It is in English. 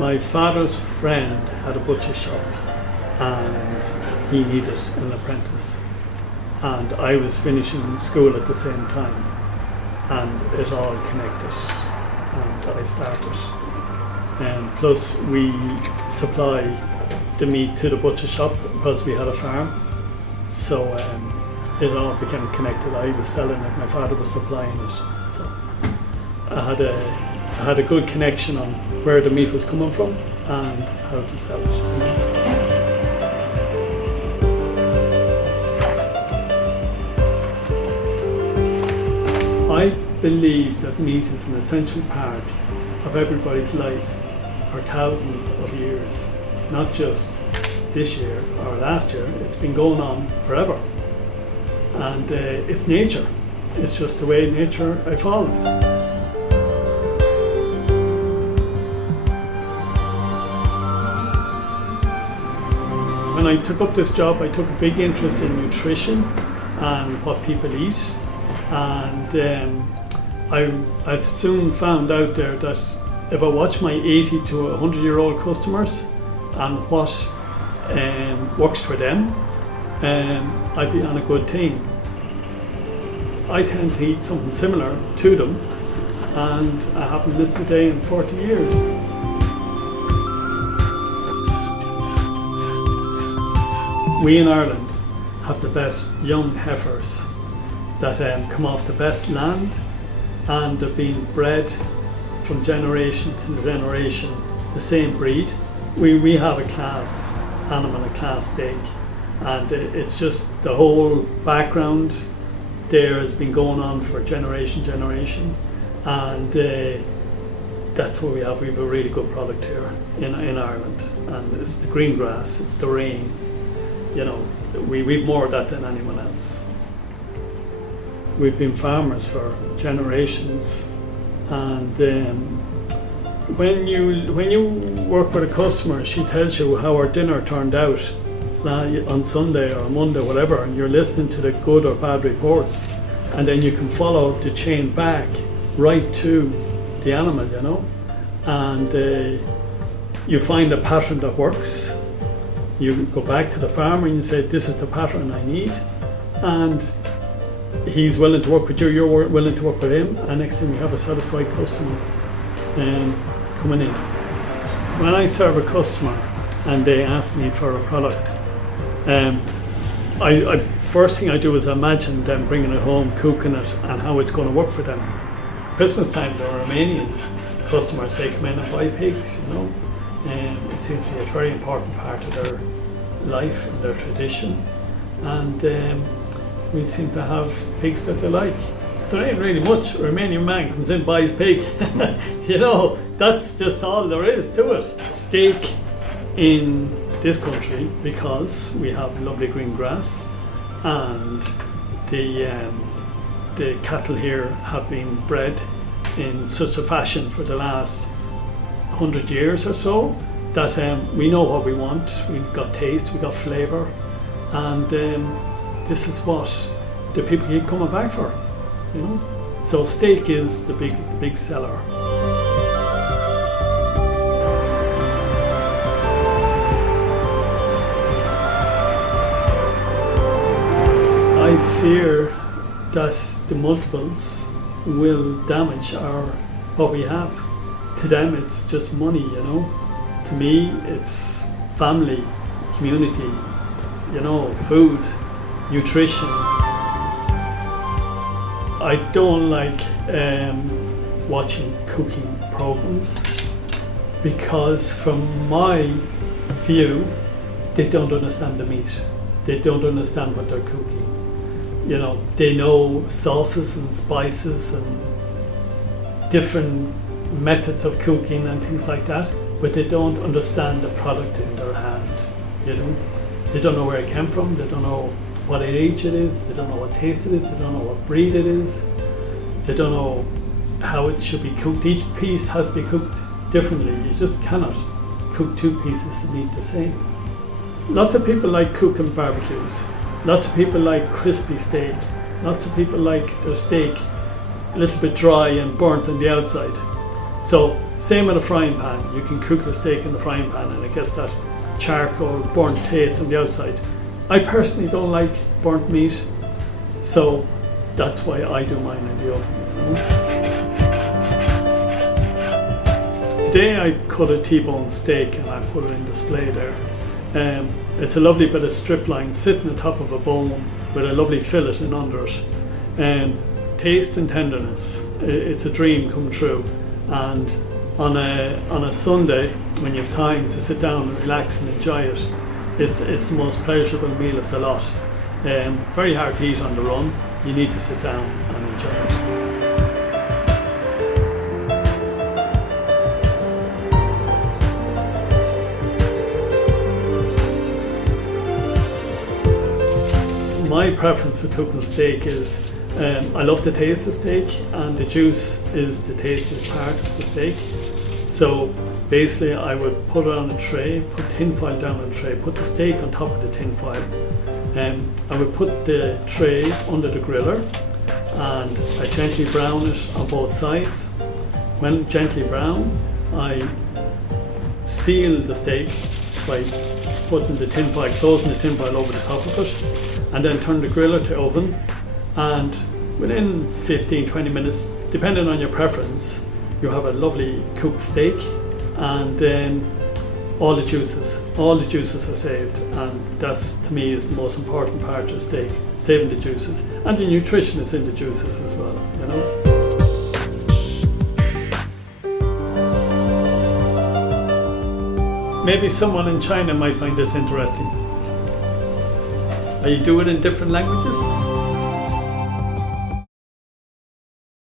My father's friend had a butcher shop and he needed an apprentice. And I was finishing school at the same time and it all connected and I started. Plus we supply the meat to the butcher shop because we had a farm. So it all became connected. I was selling it, my father was supplying it. So I had a good connection on where the meat was coming from and how to sell it. I believe that meat is an essential part of everybody's life for thousands of years, not just this year or last year. It's been going on forever. And it's nature. It's just the way nature evolved. When I took up this job, I took a big interest in nutrition and what people eat. And I've soon found out there that if I watch my 80 to 100-year-old customers and what works for them, I'd be on a good team. I tend to eat something similar to them and I haven't missed a day in 40 years. We in Ireland have the best young heifers that come off the best land and they're being bred from generation to generation, the same breed. We have a class animal, a class steak, and it's just the whole background there has been going on for generation, and that's what we have. We have a really good product here in Ireland, and it's the green grass, it's the rain. You know, we've more of that than anyone else. We've been farmers for generations, and when you work with a customer, she tells you how her dinner turned out on Sunday or Monday, whatever, and you're listening to the good or bad reports, and then you can follow the chain back right to the animal, you know, and you find a pattern that works. You go back to the farmer and you say, this is the pattern I need, and he's willing to work with you, you're willing to work with him, and next thing you have a satisfied customer coming in. When I serve a customer and they ask me for a product, first thing I do is imagine them bringing it home, cooking it, and how it's going to work for them. Christmas time, the Romanian customers, they come in and buy pigs, you know, and it seems to be a very important part of their life and their tradition, and we seem to have pigs that they like. There ain't really much. A Romanian man comes in, buys pig. You know, that's just all there is to it. Steak in this country, because we have lovely green grass, and the cattle here have been bred in such a fashion for the last 100 years or so that we know what we want. We've got taste, we've got flavour, and this is what the people keep coming back for, you know. So steak is the big seller. I fear that the multiples will damage what we have. To them it's just money, you know. To me it's family, community, you know, food, nutrition. I don't like watching cooking programs because from my view they don't understand the meat. They don't understand what they're cooking. You know, they know sauces and spices and different methods of cooking and things like that, but they don't understand the product in their hand, you know. They don't know where it came from, they don't know what age it is, they don't know what taste it is, they don't know what breed it is, they don't know how it should be cooked. Each piece has to be cooked differently. You just cannot cook two pieces of meat the same. Lots of people like cooking barbecues. Lots of people like crispy steak. Lots of people like their steak a little bit dry and burnt on the outside. So same with a frying pan. You can cook a steak in the frying pan and it gets that charcoal burnt taste on the outside. I personally don't like burnt meat, so that's why I do mine in the oven. Today I cut a T-bone steak and I put it in display there. It's a lovely bit of strip line sitting on top of a bone with a lovely fillet in under it. Taste and tenderness, it's a dream come true. And on a Sunday, when you have time to sit down and relax and enjoy it, it's the most pleasurable meal of the lot. Very hard to eat on the run. You need to sit down and enjoy it. My preference for cooking steak is I love the taste of steak, and the juice is the tastiest part of the steak. So basically I would put it on a tray, put tin foil down on a tray, put the steak on top of the tin foil. I would put the tray under the griller and I gently brown it on both sides. When gently brown, I seal the steak by putting the tin foil, closing the tin foil over the top of it, and then turn the griller to oven. And within 15-20 minutes, depending on your preference, you have a lovely cooked steak, and then all the juices are saved, and that's, to me, is the most important part of steak, saving the juices, and the nutrition is in the juices as well, you know. Maybe someone in China might find this interesting. Are you doing it in different languages?